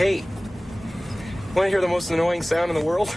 Hey, want to hear the most annoying sound in the world?